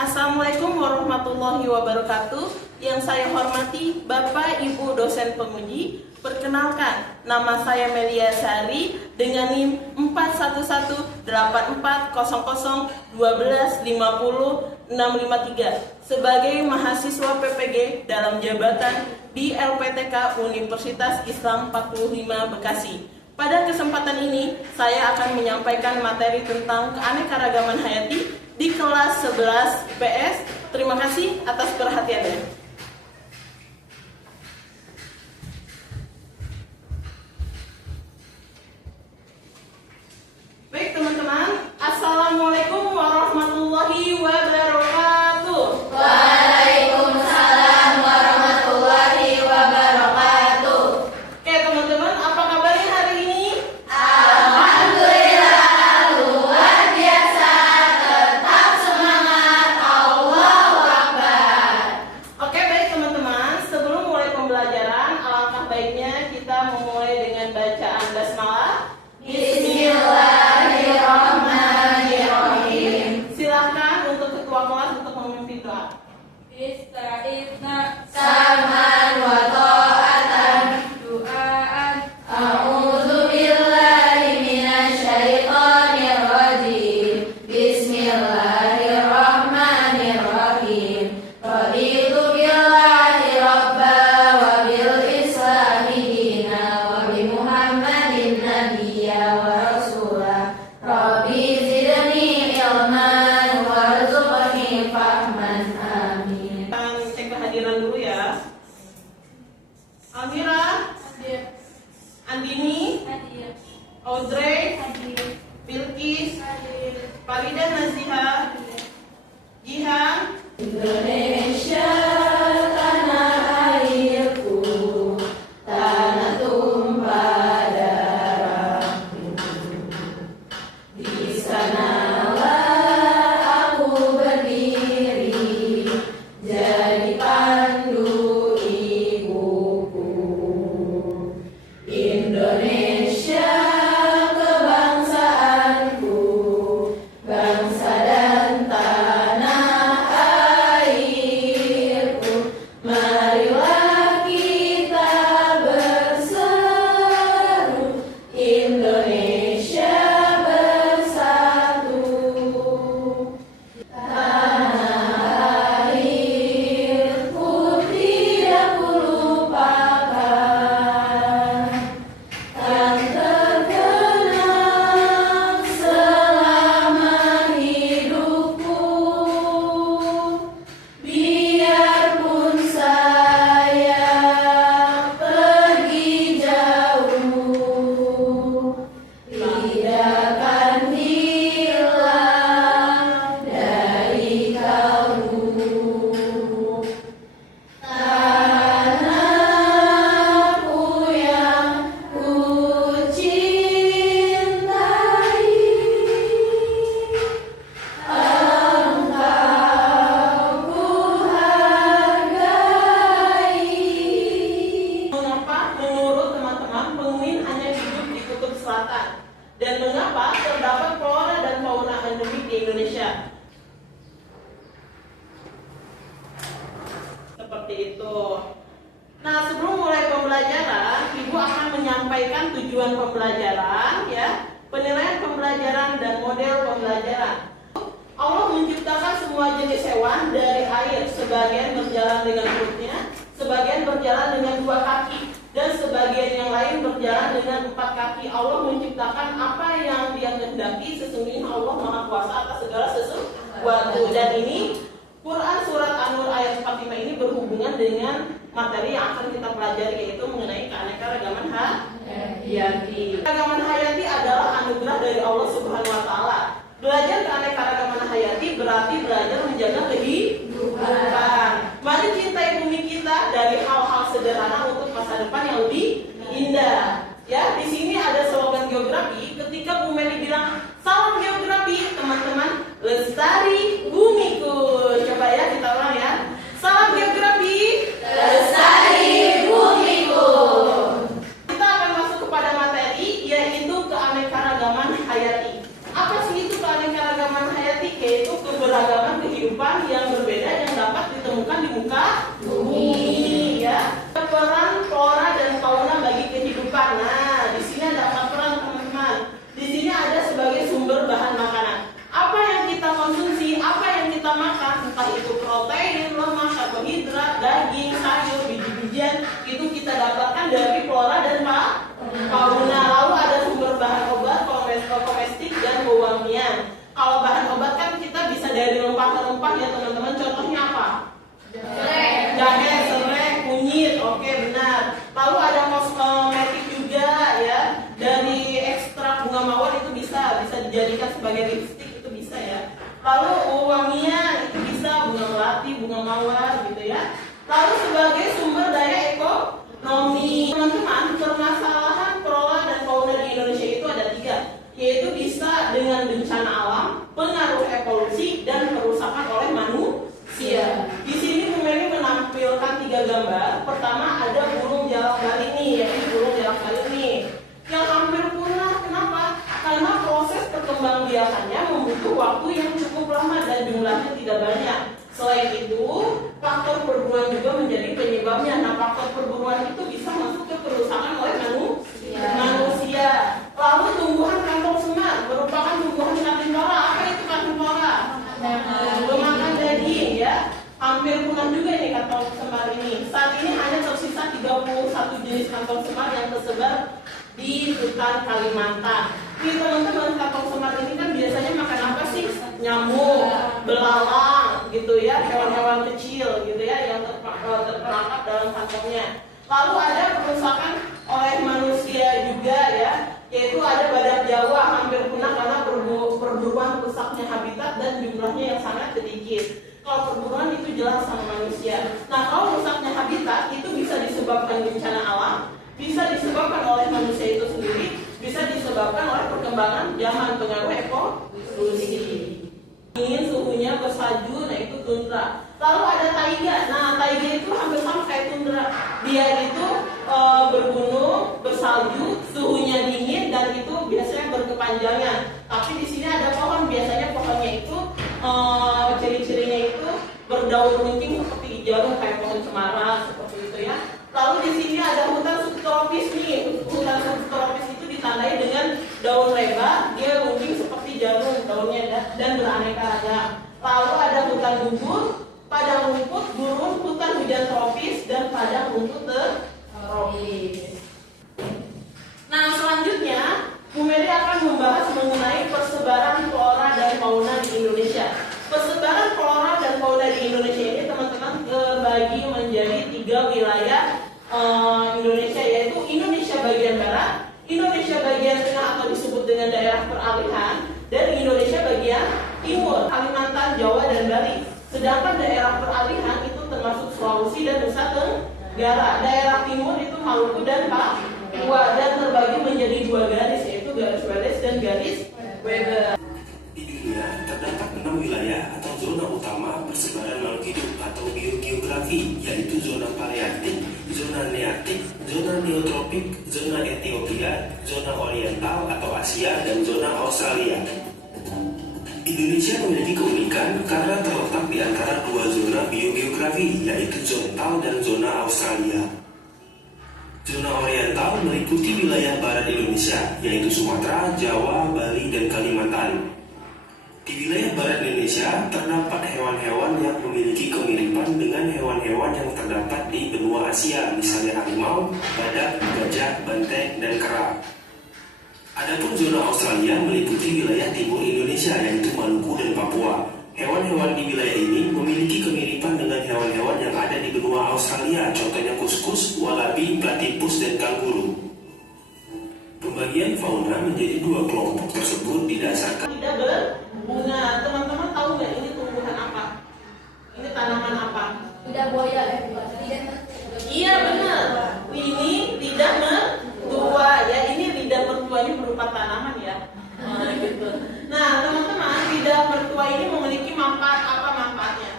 Assalamualaikum warahmatullahi wabarakatuh. Yang saya hormati Bapak Ibu dosen penguji. Perkenalkan, nama saya Melia Sari dengan NIM 41840012500653 sebagai mahasiswa PPG dalam jabatan di LPTK Universitas Islam 45 Bekasi. Pada kesempatan ini, saya akan menyampaikan materi tentang keanekaragaman hayati di kelas 11 IPS. Terima kasih atas perhatiannya. Baik teman-teman, Assalamualaikum warahmatullahi wabarakatuh. Waalaikumsalam warahmatullahi wabarakatuh. Oke teman-teman, apa kabarnya hari ini? Alhamdulillah, luar biasa, tetap semangat, Allahu Akbar. Oke baik teman-teman, sebelum mulai pembelajaran, alangkah baiknya kita memulai dengan bacaan basmalah. Bismillahirrahmanirrahim. Silakan untuk ketua kelas untuk memimpin doa. Ista'idna Sam'an wa ta'atan. du'aan A'udzu billahi minasy syaithanir rajim. Bismillahirrahmanirrahim. Raditu billahi rabba wa bil islami dina wa bi Muhammadin nabiyya wa rasula. Rabbi zidni ilman warzuqni fahman. Amin. Kita cek kehadiran dulu ya. Almira, hadir, Andini, hadir, Audrey, hadir, Bilkis, hadir, Farida Naziha, Jihan, Indonesia tanah airku, tanah tumpah darahku. Di sanalah aku berdiri, jadi pandu ibuku. Indonesia kebangsaanku, bangsa dan tanah airku. Marilah kita berseru, Indonesia bersatu. Tanah airku tidak kulupakan, kan terkenang selama hidupku. Biarpun saya pergi jauh, tidak akan hilang dari kalbu. Tanahku yang ku cintai, engkau ku hargai. mengapa menurut teman-teman penguin hanya hidup di kutub selatan? Dan mengapa terdapat flora dan fauna endemik di Indonesia? Seperti itu. Nah, sebelum mulai pembelajaran, Ibu akan menyampaikan tujuan pembelajaran, ya, penilaian pembelajaran dan model pembelajaran. Allah menciptakan semua jenis hewan dari air, sebagian berjalan dengan perutnya, sebagian berjalan dengan dua kaki, dan sebagian yang lain berjalan dengan empat kaki. Allah menciptakan apa yang Dia kehendaki. Sesungguhnya Allah Maha Kuasa atas segala sesuatu. Dan ini Quran surat An-Nur ayat 45 ini berhubungan dengan materi yang akan kita pelajari, yaitu mengenai keanekaragaman hayati. Keanekaragaman hayati adalah anugerah dari Allah Subhanahu wa taala. Belajar keanekaragaman hayati berarti belajar menjaga kehidupan. Mari cintai bumi kita dari hal-hal sederhana untuk masa depan yang lebih indah. Ya, di sini ada slogan geografi. Ketika Bu Meli bilang salam geografi, teman-teman, lestari bumiku. Coba ya kita ulang ya. Salam geografi, Lestari bumiku. kita akan masuk kepada materi, yaitu keanekaragaman hayati. Apa sih itu keanekaragaman hayati? Yaitu keberagaman kehidupan kehidupan yang berbeda yang dapat ditemukan di muka bumi, ya. Peran flora dan fauna bagi kehidupan. Nah, di sini ada 4 peran, teman-teman. Di sini ada sebagai sumber bahan makanan. Apa yang kita konsumsi, apa yang kita makan, entah itu protein, lemak, karbohidrat, daging, sayur, biji-bijian, itu kita dapatkan dari flora dan fauna. Lalu ada sumber bahan obat, komestik dan pewangian. Kalau bahan obat kan kita bisa dari rempah-rempah ya teman-teman. Contohnya apa? Jahe, serai, kunyit. Oke, benar. Lalu ada kosmetik juga ya. Dari ekstrak bunga mawar itu bisa dijadikan sebagai lipstik, itu bisa ya. Lalu wangian itu bisa bunga melati, bunga mawar gitu ya. Lalu sebagai sumber daya ekonomi, teman-teman, permasalahan flora dan fauna di Indonesia itu ada 3, yaitu bisa dengan bencana alam, pengaruh evolusi, dan kerusakan oleh manusia. Di sini Bu Mary menampilkan 3 gambar. Pertama ada burung jalak bali nih, yaitu burung jalak bali nih, yang hampir punah. Kenapa? Karena proses perkembangbiakannya membutuh waktu yang cukup lama dan jumlahnya tidak banyak. Selain itu, faktor perburuan juga menjadi penyebabnya. Nah, faktor perburuan itu bisa masuk ke kerusakan oleh manusia. Lalu tumbuhan kantong semar merupakan tumbuhan karnivora. Apa itu karnivora? Memakan daging ya. Hampir punah juga nih kantong semar ini. Saat ini hanya tersisa 31 jenis kantong semar yang tersebar di hutan Kalimantan. Nih teman-teman, kantong semar ini kan biasanya makan apa sih? Nyamuk, belalang gitu ya, hewan-hewan kecil gitu ya yang terperangkap dalam kantongnya. Lalu ada kerusakan oleh manusia juga ya, yaitu ada badak Jawa hampir punah karena perburuan rusaknya habitat dan jumlahnya yang sangat sedikit. Kalau perburuan itu jelas sama manusia. Nah, kalau rusaknya habitat itu bisa disebabkan bencana alam, bisa disebabkan oleh manusia itu sendiri, bisa disebabkan oleh perkembangan zaman, pengaruh evolusi. Ingin suhunya bersalju, nah itu tundra. Lalu ada taiga. Nah, taiga itu hampir sama kayak tundra. Dia itu bergunung, bersalju, suhunya dingin, dan itu biasanya berkepanjangan. Tapi di sini ada pohon. Biasanya pohonnya itu ciri-cirinya itu berdaun runcing seperti jarum kayak pohon cemara seperti itu ya. Lalu di sini ada hutan subtropis nih. Hutan subtropis itu ditandai dengan daun lebar, dia runcing seperti jarum daunnya dan beraneka ragam. Lalu ada hutan gugur, padang rumput, gurun, hutan hujan tropis, dan padang rumput tropis. Nah, selanjutnya Bu Mary akan membahas mengenai persebaran flora dan fauna di Indonesia. Persebaran flora dan fauna di Indonesia ini teman-teman terbagi menjadi 3 wilayah Indonesia, yaitu Indonesia bagian barat, Indonesia bagian tengah atau disebut dengan daerah peralihan, dan Indonesia bagian timur, Kalimantan, Jawa, dan Bali. Sedangkan daerah peralihan itu termasuk Sulawesi dan Nusa Tenggara. Daerah timur itu Maluku dan Papua, dan terbagi menjadi 2 garis, yaitu garis Wallace dan garis Weber. Di dunia terdapat 6 wilayah atau zona utama persebaran makhluk hidup atau biogeografi, yaitu zona paleartik, zona neartik, zona neotropik, zona Ethiopia, zona oriental atau Asia, dan zona Australia. Indonesia memiliki keunikan karena terletak di antara 2 zona biogeografi, yaitu zontal dan zona Australia. Zona oriental meliputi wilayah barat Indonesia, yaitu Sumatera, Jawa, Bali, dan Kalimantan. Di wilayah barat Indonesia terdapat hewan-hewan yang memiliki kemiripan dengan hewan-hewan yang terdapat di benua Asia, misalnya harimau, badak, gajah, banteng, dan kera. Adapun zona Australia meliputi wilayah timur Indonesia, yaitu Maluku dan Papua. Hewan-hewan di wilayah ini memiliki kemiripan dengan hewan-hewan yang ada di benua Australia, contohnya kuskus, walabi, platypus, dan kanguru. Pembagian fauna menjadi 2 kelompok tersebut didasarkan Tidak berbunga. Teman-teman tahu nggak ini tumbuhan apa? Ini tanaman apa? Lidah buaya ya, Iya benar. Ini lidah mertua ya. Ini lidah mertua ini berupa tanaman ya. Gitu. Nah teman-teman, lidah mertua ini memiliki manfaat apa manfaatnya?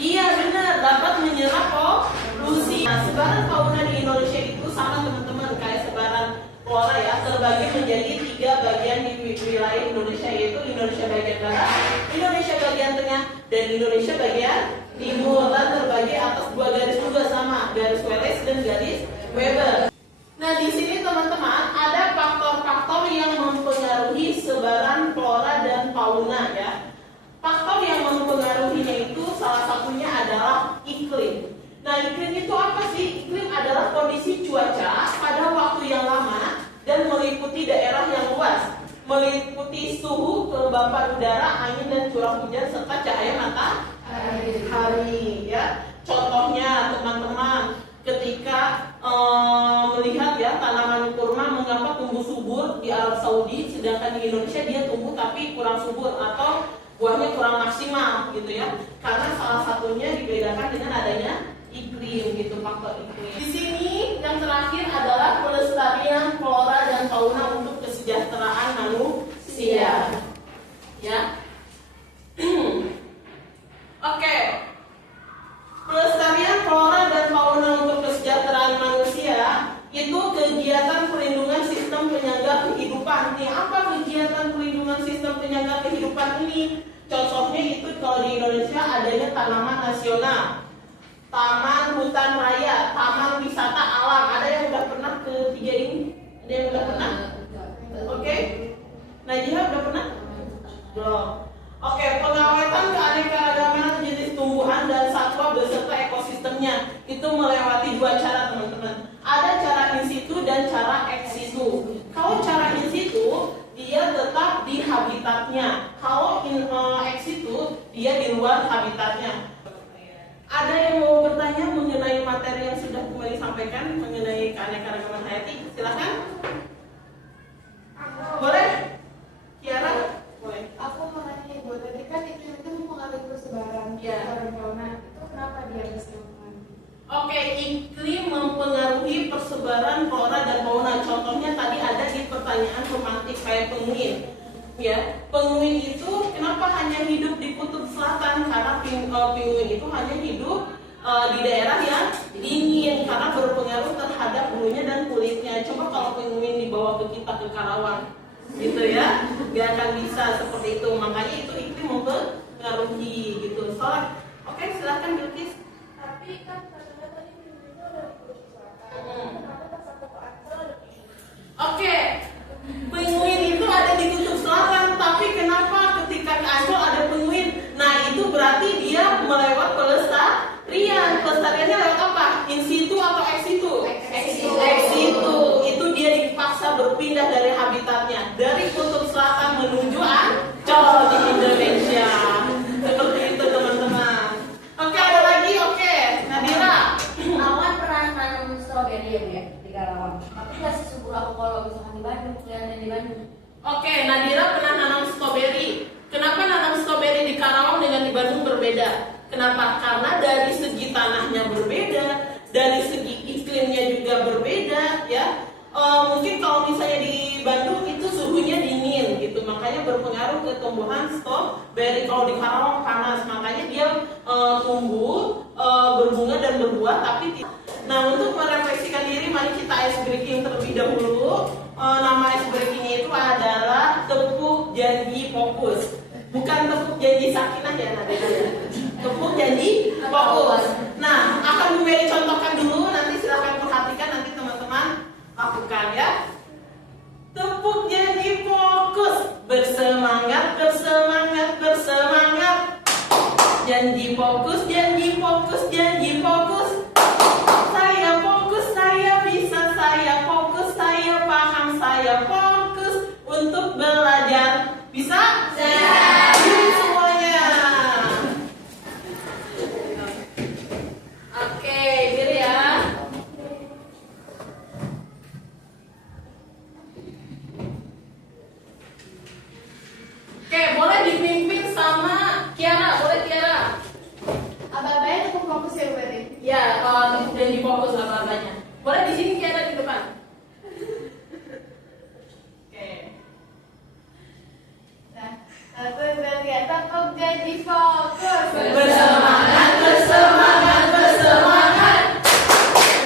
Iya benar, dapat menyerap polusi. Nah, sebaran fauna di Indonesia itu sama teman-teman kayak sebaran flora ya, terbagi menjadi 3 bagian di wilayah wilayah Indonesia, yaitu Indonesia bagian barat, Indonesia bagian tengah, dan Indonesia bagian timur, dan terbagi atas dua garis juga sama, garis Wallace dan garis Weber. Nah, di sini teman-teman ada faktor-faktor yang mempengaruhi sebaran flora dan fauna ya. Faktor yang mempengaruhinya itu salah satunya adalah iklim. Nah, iklim itu apa sih? Iklim adalah kondisi cuaca pada waktu yang lama dan meliputi daerah yang luas, meliputi suhu, kelembapan udara, angin dan curah hujan serta cahaya matahari ya. Contohnya teman-teman, ketika melihat ya tanaman kurma mengapa tumbuh subur di Arab Saudi, sedangkan di Indonesia dia tumbuh tapi kurang subur atau buahnya kurang maksimal gitu ya. Karena salah satunya dibedakan dengan adanya iklim gitu, faktor iklim. Di sini yang terakhir adalah pelestarian flora dan fauna untuk kesejahteraan manusia. Ya. Oke. Pelestarian flora dan fauna untuk kesejahteraan manusia itu kegiatan perlindungan sistem penyangga kehidupan. Nih, apa kegiatan perlindungan sistem penyangga kehidupan ini? Contohnya itu kalau di Indonesia adanya tanaman nasional, taman hutan raya, taman wisata alam. Ada yang udah pernah ke tiga ini? Ada yang udah pernah? Oke. Najihah udah pernah? Belum. Oke, pengawetan keanekaragaman jenis tumbuhan dan satwa beserta ekosistemnya itu melewati dua cara teman-teman. Ada cara in situ dan cara ex situ. Kalau cara in situ dia tetap di habitatnya. Kalau ex situ dia di luar habitatnya. Ada yang mau bertanya mengenai materi yang sudah kembali sampaikan mengenai keanekaragaman hayati? Silakan. Boleh? Kiara? Boleh. Aku mau nanya Ibu, tadi kan iklim itu mempengaruhi persebaran fauna. Itu kenapa dia bisa mempengaruhi? Oke, iklim mempengaruhi persebaran flora dan fauna. Contohnya tadi ada di pertanyaan pemantik kayak penguin. Ya, penguin itu kenapa hanya hidup di kutub selatan? Karena penguin itu hanya hidup di daerah yang dingin karena berpengaruh terhadap bulunya dan kulitnya. Coba kalau penguin dibawa ke kita ke Karawang, gitu ya, nggak akan bisa seperti itu. Makanya itu iklim mempengaruhi gitu. Soal, oke, silahkan Bilkis. Tapi kan katanya tadi itu ada di kutub selatan. Kenapa pas aku ke Ancol ada di Oke, penguin itu ada di kutub selatan, tapi kenapa ketika ke Ancol ada penguin? Nah, itu berarti dia melewat pelestarian. Pelestariannya lewat apa? In situ atau ex situ? Ex situ. Itu dia dipaksa berpindah dari habitatnya, dari kutub selatan menuju Ancol di Indonesia. Seperti itu teman-teman. Oke, ada lagi? Oke, Nadira. Awan pernah nanam stroberi ya Bu ya di Karawang. Tapi nggak sesubur aku kalau misalkan di Bandung, kelihatan di Bandung. Oke, Nadira pernah nanam stroberi. Kenapa nanam stroberi di Karawang dengan di Bandung berbeda? Kenapa? Karena dari segi tanahnya berbeda, dari segi iklimnya juga berbeda, ya. Mungkin kalau misalnya di Bandung itu suhunya dingin gitu, makanya berpengaruh ke tumbuhan stroberi. Kalau di Karawang panas, makanya dia tumbuh, berbunga dan berbuah, tapi tidak. Nah, untuk merefleksikan diri, mari kita ice breaking terlebih dahulu. Nama ice breakingnya itu adalah tepuk janji fokus, bukan tepuk janji sakinah ya Nadira. Tepuk janji fokus. Nah, akan Bu Mary contohkan dulu, nanti silahkan perhatikan, nanti teman-teman lakukan ya. Tepuk janji fokus, bersemangat, bersemangat, bersemangat. Janji fokus, janji fokus, janji fokus. Saya fokus, saya bisa, saya fokus, saya paham, saya fokus untuk belajar. Bisa? Bisa semuanya. Oke, biar ya. Oke, boleh dipimpin sama Kiara, boleh Kiara? Abah-abahnya tetap fokus ya Bu Eri? Ya, tepuk janji fokus apa-apanya. Boleh di sini Kiara di depan. Oke. Nah, satu dan tiga, tepuk janji fokus. Bersemangat, bersemangat, bersemangat.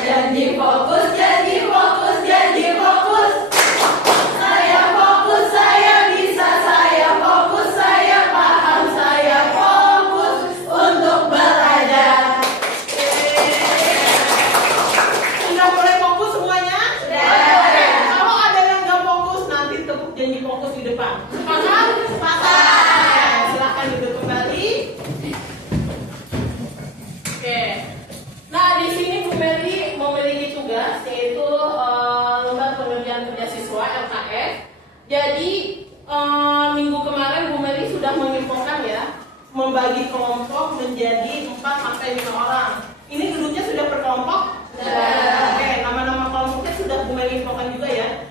Janji fokus, janji fokus, janji fokus. Saya fokus, saya bisa, membagi kelompok menjadi 4 sampai 5 orang. Ini duduknya sudah berkelompok? Oke, nama-nama kelompoknya sudah Bu Meli infokan juga ya.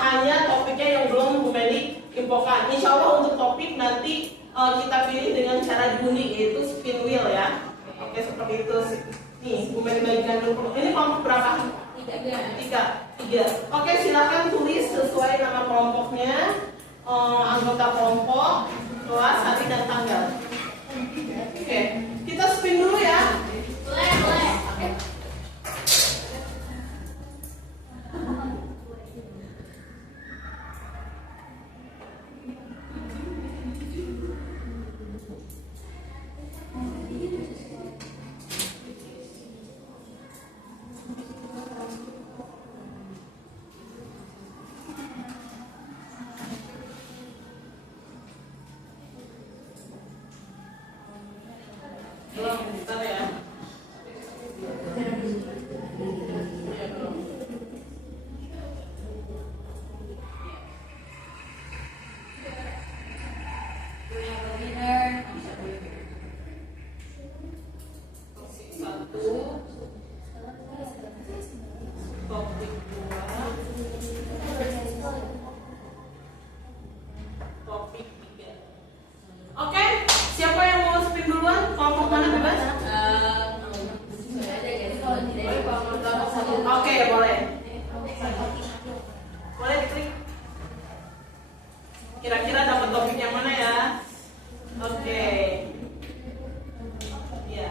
Hanya topiknya yang belum Bu Meli infokan. Insya Allah untuk topik nanti kita pilih dengan cara diundi, yaitu spin wheel ya. Oke, seperti itu. Nih, Bu Meli bagikan dulu. Ini kelompok berapa? 3. Oke, silakan tulis sesuai nama kelompoknya, anggota kelompok, kelas, hari dan tanggal. Oke, kita spin dulu ya. Boleh. Belum, bentar ya. Iya, belum. Topik 1, topik 2, topik 3. Oke, siapa yang mau spin duluan? Kelompok mana bebas? Oke, boleh. Boleh diklik. Kira-kira dapat topik yang mana ya? Oke. Iya.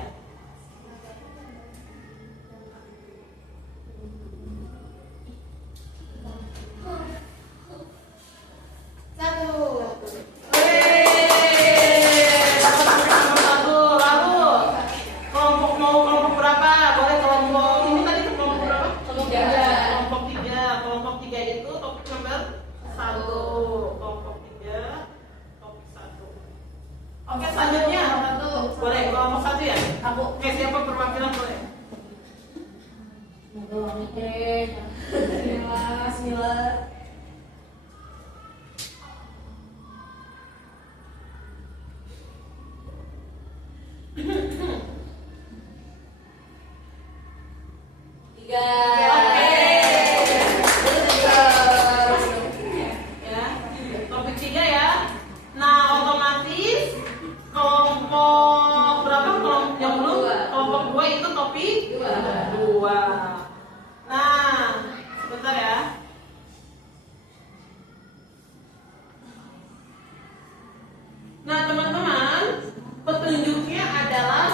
Kelompok berapa? Boleh kelompok ini tadi kelompok berapa? Kelompok 3. Kelompok 3 itu topik nomor 1. Kelompok 3, topik 1. Oke, selanjutnya boleh kelompok 1 ya? Oke, siapa perwakilan boleh? Bismillah. Ya, topik 3 ya. Nah, otomatis kelompok berapa? Kelompok yang belum? Kelompok 2 itu topik 2. Nah, sebentar ya. Nah, teman-teman, petunjuknya adalah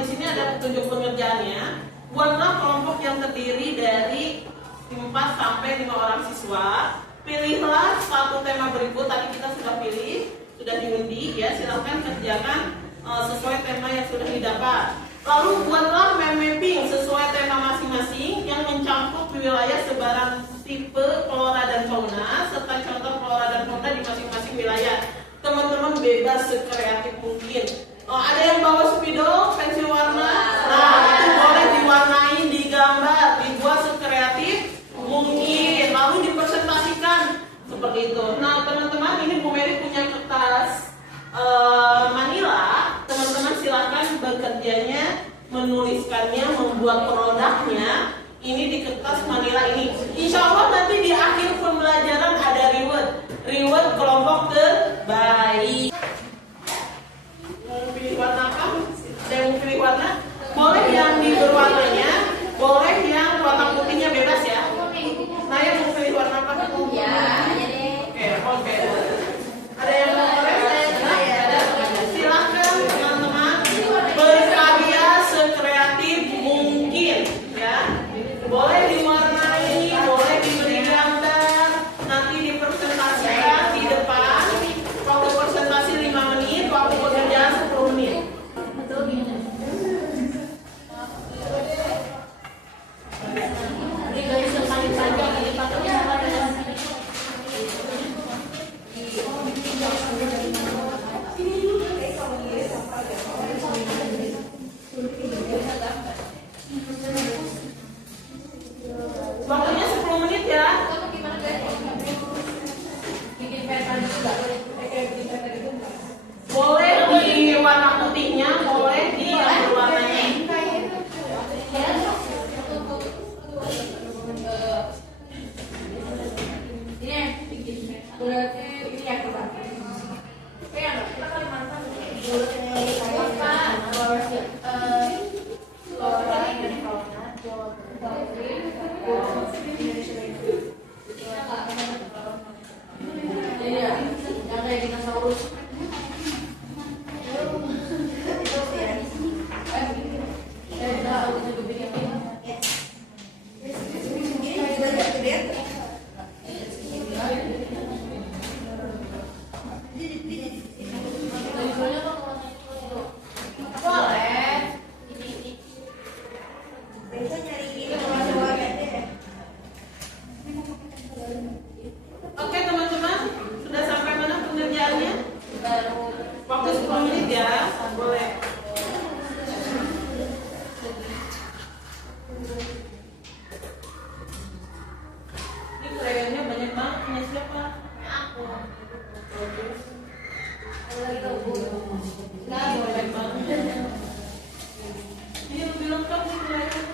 di sini ada petunjuk pengerjaannya. Buatlah kelompok yang terdiri dari 4 sampai 5 orang siswa. Pilihlah satu tema berikut. Tadi kita sudah pilih, sudah diundi ya. Silahkan kerjakan sesuai tema yang sudah didapat. Lalu buatlah mind mapping sesuai tema masing-masing yang mencakup wilayah sebaran tipe flora dan fauna serta contoh flora dan fauna di masing-masing wilayah. Teman-teman bebas sekreatif mungkin. Ada yang bawa spidol, pensil warna, nah itu boleh diwarnain, digambar, dibuat sekreatif mungkin, lalu dipresentasikan seperti itu. Nah teman-teman, ini Bu Mary punya kertas Manila. Teman-teman silakan bekerjanya, menuliskannya, membuat produknya. Ini di kertas Manila ini. Insya Allah nanti di akhir pembelajaran ada reward kelompok terbaik. Mau pilih warna apa? Ada yang mau pilih warna? Boleh yang di berwarnanya, boleh yang warna putihnya bebas ya. Nah, yang mau pilih warna apa? Oke. Ada yang mau ada? Silahkan teman-teman berkarya sekreatif mungkin ya. Boleh diwarnai, boleh diberi gambar. Nanti Waktu 10 menit ya, boleh. Ini kreatifnya banyak banget, punya siapa? Aku. Bagus. Nggak boleh banget. Ini lebih lengkap nih kreatifnya.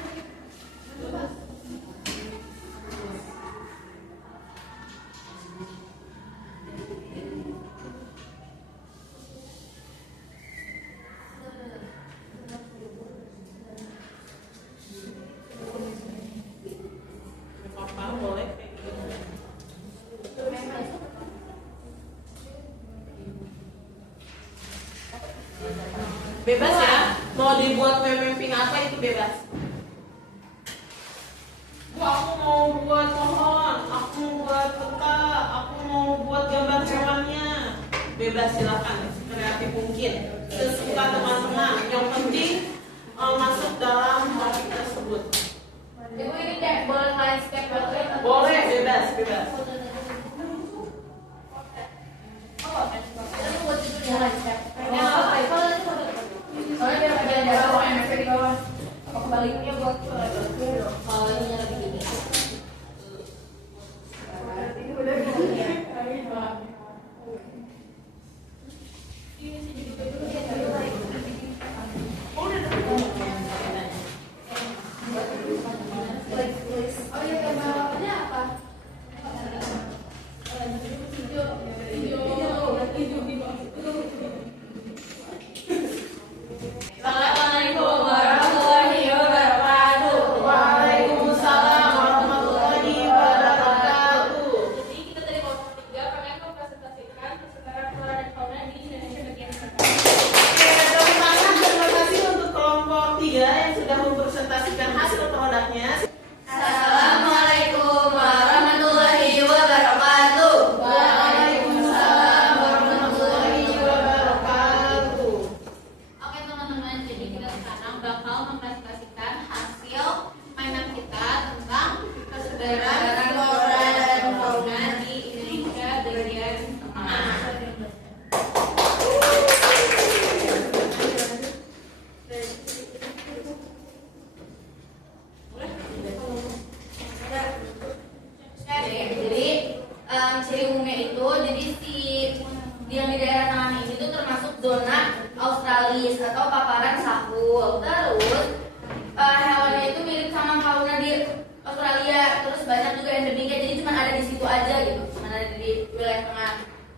Apa boleh kayak gitu. Bebas ya, mau dibuat meme-ping apa itu bebas. Bu, aku mau buat pohon, aku mau buat peta, aku mau buat gambar hewannya. Bebas silakan, kreatif mungkin. Sesuka teman-teman. Yang penting masuk dalam topik tersebut. Ibu ini kayak boleh landscape atau Boleh, bebas, bebas. Itu buat judulnya landscape. Yang apa? Soalnya biar ada bawah MFP di bawah. Apa kebaliknya buat kalau ini lebih gini. Oh iya, gambarnya apa? Assalamualaikum warahmatullahi wabarakatuh. Waalaikumsalam warahmatullahi wabarakatuh. Jadi kita dari kelompok 3 pengen mempresentasikan persebaran flora dan fauna di Indonesia bagian selatan. Tepuk tangan, terima kasih untuk kelompok 3 yang sudah mempresentasikan hasil produknya. Assalamualaikum warahmatullahi wabarakatuh. Waalaikumsalam warahmatullahi wabarakatuh. Oke teman-teman, jadi kita sekarang bakal mempresentasikan hasil mainan kita tentang persebaran flora dan fauna di Indonesia bagian tengah. Jadi ciri umumnya itu, jadi yang di daerah tengah ini tuh termasuk zona Australis atau paparan sahul. Terus hewannya itu mirip sama fauna di Australia. Terus banyak juga endemiknya, jadi cuma ada di situ aja gitu, cuma ada di wilayah tengah.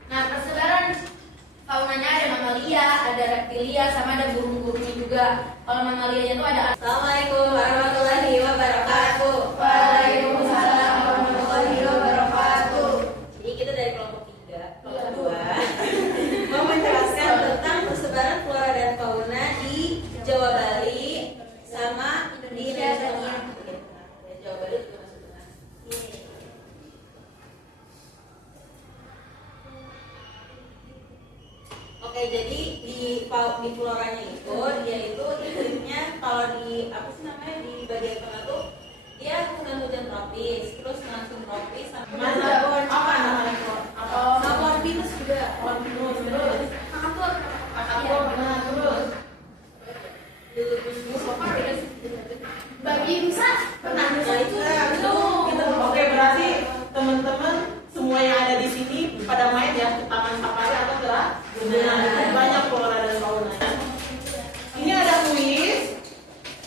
Nah, persebaran faunanya ada mamalia, ada reptilia, sama ada burung-burungnya juga. Kalau mamalianya tuh ada. Assalamualaikum warahmatullahi wabarakatuh. Waalaikumsalam warahmatullahi wabarakatuh. Jadi kita dari kelompok 3, kelompok 2 mau menjelaskan tentang persebaran flora dan fauna di Jawa Bali sama di Indonesia Tengah. Jawa Bali juga masuk tengah. Oke, jadi di floranya itu dia itu iklimnya kalau di apa sih namanya di bagian tengah tuh dia hujan-hujan tropis, terus langsung tropis sama Apa namanya? Mawar Venus juga. Terus. Kakak Terus. Babi rusa pernah. Nah itu Oke, berarti teman-teman semua yang ada di sini pada main ya ke taman safari atau ke gunung. Banyak flora dan fauna. Ini ada kuis.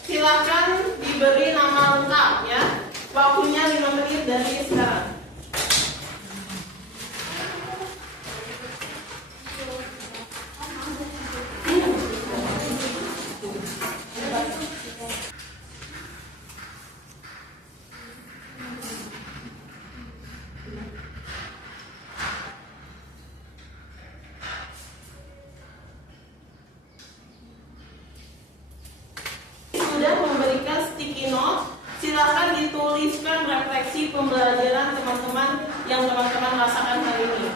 Silakan diberi nama lengkap ya. Waktunya 5 menit dari sekarang. Sudah memberikan sticky note, silakan dituliskan refleksi pembelajaran teman-teman yang teman-teman rasakan hari ini.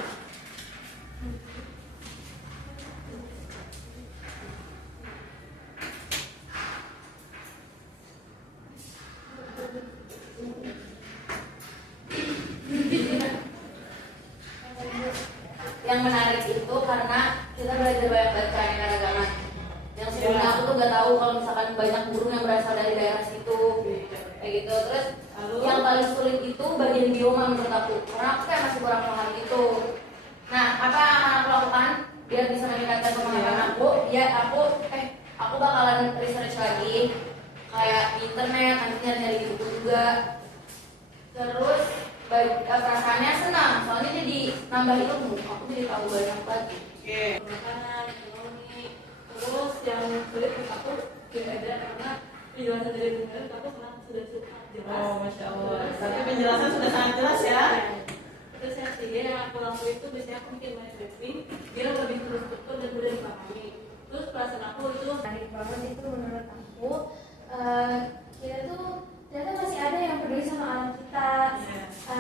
yang menarik itu karena kita belajar belajar banyak baca keanekaragaman. Yang sebelumnya aku tuh nggak tahu kalau misalkan banyak burung yang berasal dari daerah situ, kayak gitu. Terus yang paling sulit itu bagian bioma menurut aku, karena aku kayak masih kurang paham gitu. Nah, apa yang akan aku lakukan biar bisa meningkatkan pemahaman aku? Ya, aku bakalan research lagi, kayak di internet, nanti nyari di buku juga. Terus perasaannya senang, soalnya jadi nambah ilmu, aku jadi tahu banyak lagi. Oke. Makanan, ekonomi, terus yang sulit menurut aku tidak ada karena penjelasan dari benar aku senang sudah cukup jelas. Oh, masya Allah. Tapi penjelasan sudah sangat jelas ya. Terus yang ketiga yang aku lakuin itu biasanya aku bikin banyak briefing biar lebih terstruktur dan mudah dipahami. Terus perasaan aku itu Menarik banget itu menurut aku. Kita tuh ternyata masih ada yang peduli sama alam kita,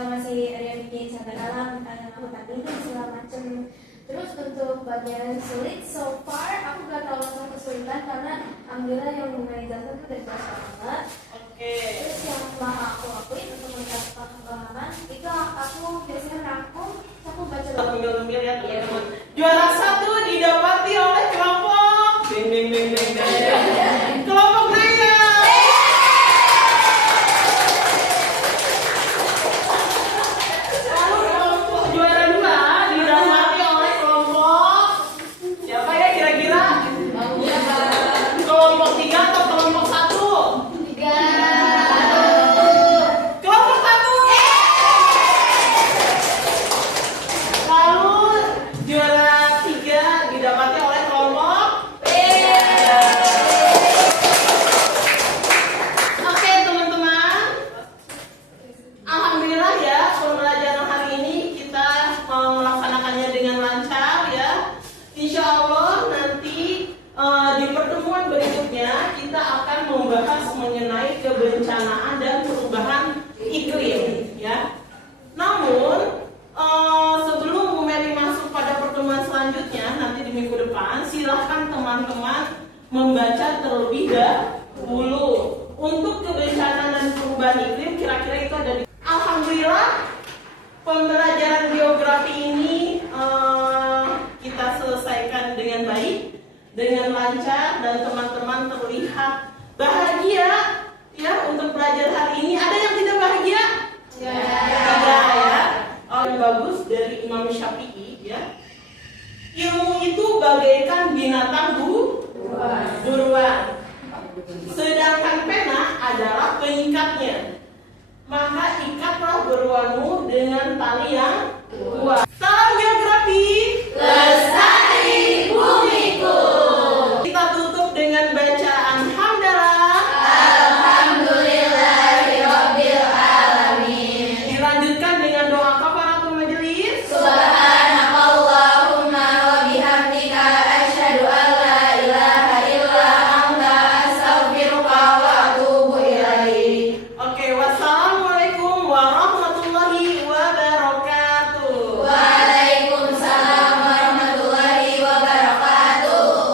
masih ada yang bikin sampai alam, hutan ini segala macem. Terus untuk bagian sulit, so far aku gak tahu langsung kesulitan karena alhamdulillah yang mengenai itu udah jelas banget. Oke. Terus yang telah aku lakuin untuk meningkatkan pemahaman itu aku biasanya rangkum, aku baca Kita ngemil-ngemil ya teman-teman. Juara 1 didapati oleh kelompok ding ding ding ding ding. Kelompok Naya. Lalu kelompok juara 2 didapati oleh kelompok siapa ya kira-kira? Kelompok 3 atau kelompok 1? 3. Kelompok 1. Lalu juara 3 didapati oleh kelompok B. Oke teman-teman, alhamdulillah ya pembelajaran hari ini kita melaksanakannya dengan lancar ya. Insya Allah nanti di pertemuan berikutnya kita akan membahas mengenai kebencanaan dan perubahan iklim ya. Namun sebelum Bu Mary masuk pada pertemuan selanjutnya nanti di minggu depan, silahkan teman-teman membaca terlebih dahulu untuk kebencanaan dan perubahan iklim. Kira-kira itu ada di. Alhamdulillah pembelajaran geografi ini kita selesaikan dengan baik, dengan lancar, dan teman-teman terlihat bahagia ya untuk belajar hari ini. Ada yang tidak bahagia? Tidak ya. Yang bagus dari Imam Syafi'i ya. Ilmu itu bagaikan binatang buruan. Sedangkan pena adalah pengikatnya. Maka ikatlah buruanmu dengan tali yang kuat.